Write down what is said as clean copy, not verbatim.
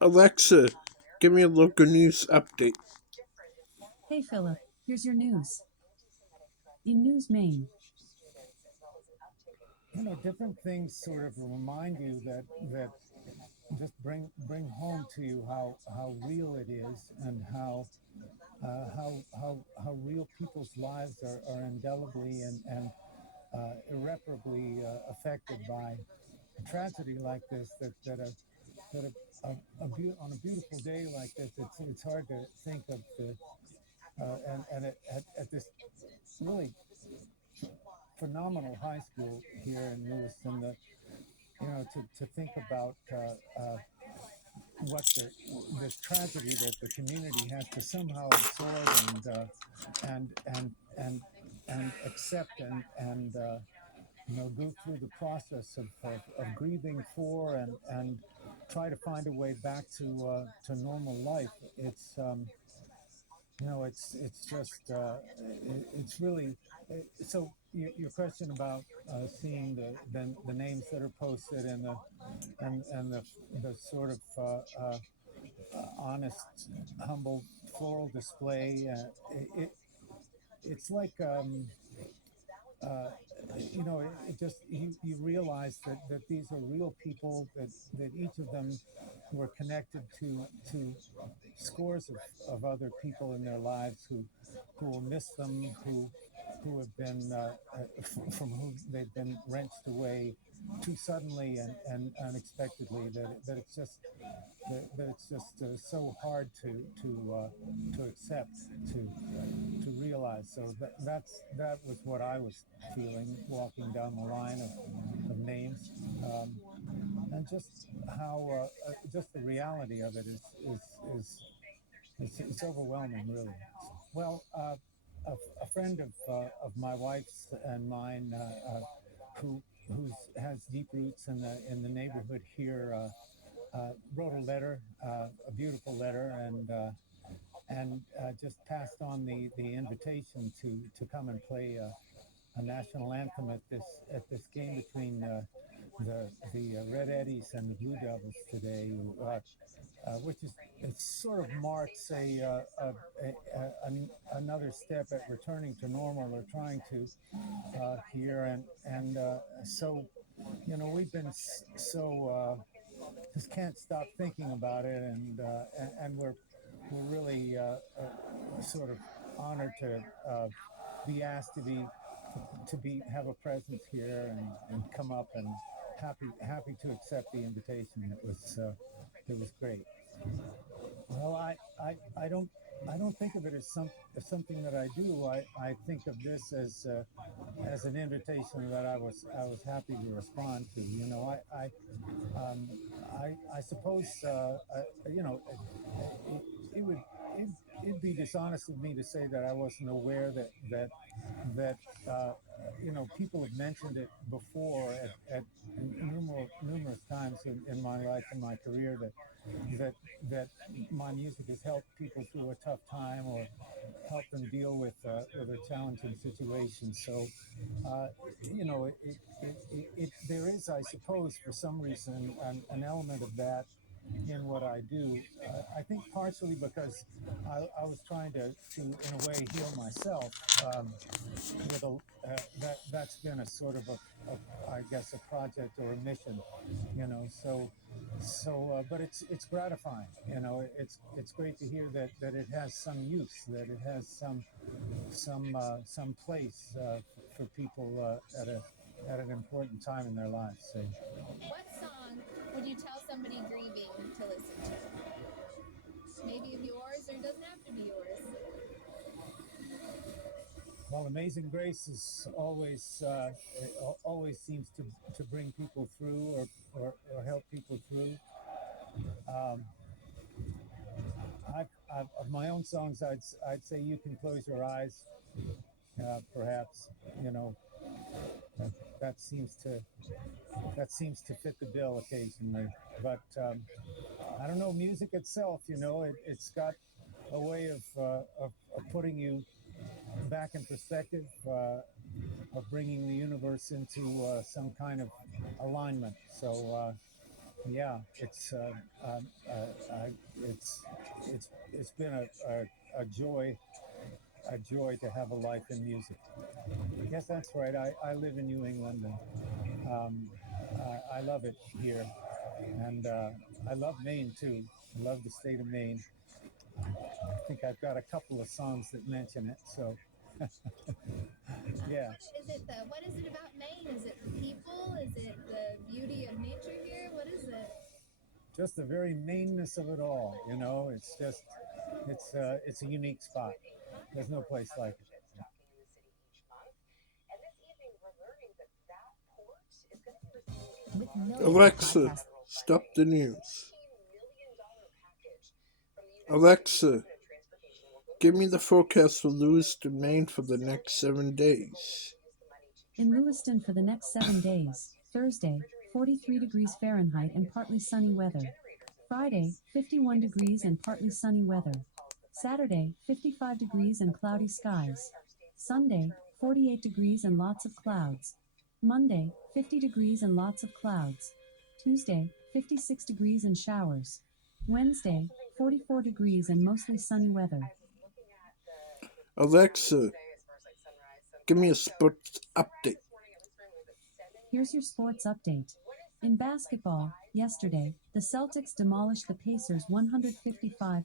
Alexa, give me a local news update. Hey Philip, here's your news. In News Maine, Different things sort of remind you that just bring home to you how real it is, and how real people's lives are indelibly and irreparably affected by a tragedy like this. On a beautiful day like this, it's hard to think of the and at this really phenomenal high school here in Lewiston, to think about what the tragedy that the community has to somehow absorb and and and and accept and go through the process of grieving for and try to find a way back to normal life. It's just it's really so your question about seeing the names that are posted and the sort of honest, humble floral display. It's like uh, it just you realize that these are real people, that each of them were connected to scores of other people in their lives who will miss them, who have been from whom they've been wrenched away too suddenly and unexpectedly, that it's just that it's just so hard to accept, to realize. So that was what I was feeling walking down the line of names, and just how just the reality of it is it's overwhelming, really. Well, a friend of my wife's and mine, who has deep roots in the neighborhood here, wrote a letter, a beautiful letter, and just passed on the invitation to come and play a national anthem at this game between the Red Eddies and the Blue Devils today, which is it sort of marks another step at returning to normal, or trying to here, and so we've been just can't stop thinking about it, and we're really sort of honored to be asked to be have a presence here, and come up, and happy to accept the invitation. It was great. Well, I don't think of it as something that I do. I think of this as an invitation that I was happy to respond to. Um, I suppose it would it, it'd be dishonest of me to say that I wasn't aware that people have mentioned it before at numerous times in my life and my career, that that my music has helped people through a tough time, or helped them deal with a challenging situation. So there is, I suppose, for some reason, an element of that in what I do. I think partially because I was trying to in a way heal myself, with that's been a sort of I guess a project or a mission, but it's gratifying. It's great to hear that it has some use, that it has some place for people at an important time in their lives. So. What song would you tell somebody grieving to listen to? Maybe of yours, or it doesn't have to be yours. Well, Amazing Grace is always seems to bring people through, or help people through. Um, of my own songs, I'd say You Can Close Your Eyes. Perhaps, you know that, that seems to that seems to fit the bill occasionally. But I don't know, music itself. It's got a way of putting you back in perspective, of bringing the universe into some kind of alignment. So Yeah, it's it's been a joy to have a life in music. Yes, that's right. I live in New England, and I love it here, and I love Maine too. I love the state of Maine. I think I've got a couple of songs that mention it. So yeah, What is it about Maine? Is it the people? Is it the beauty of nature here? What is it? just the very Maineness of it all. You know, it's just it's a unique spot. There's no place like it. With millions of Alexa, podcasts. stop the news. Alexa, give me the forecast for Lewiston, Maine for the next 7 days. In Lewiston for the next 7 days, Thursday, 43 degrees Fahrenheit and partly sunny weather. Friday, 51 degrees and partly sunny weather. Saturday, 55 degrees and cloudy skies. Sunday, 48 degrees and lots of clouds. Monday, 50 degrees and lots of clouds. Tuesday, 56 degrees and showers. Wednesday, 44 degrees and mostly sunny weather. Alexa, give me a sports update. Here's your sports update. In basketball, yesterday, the Celtics demolished the Pacers 155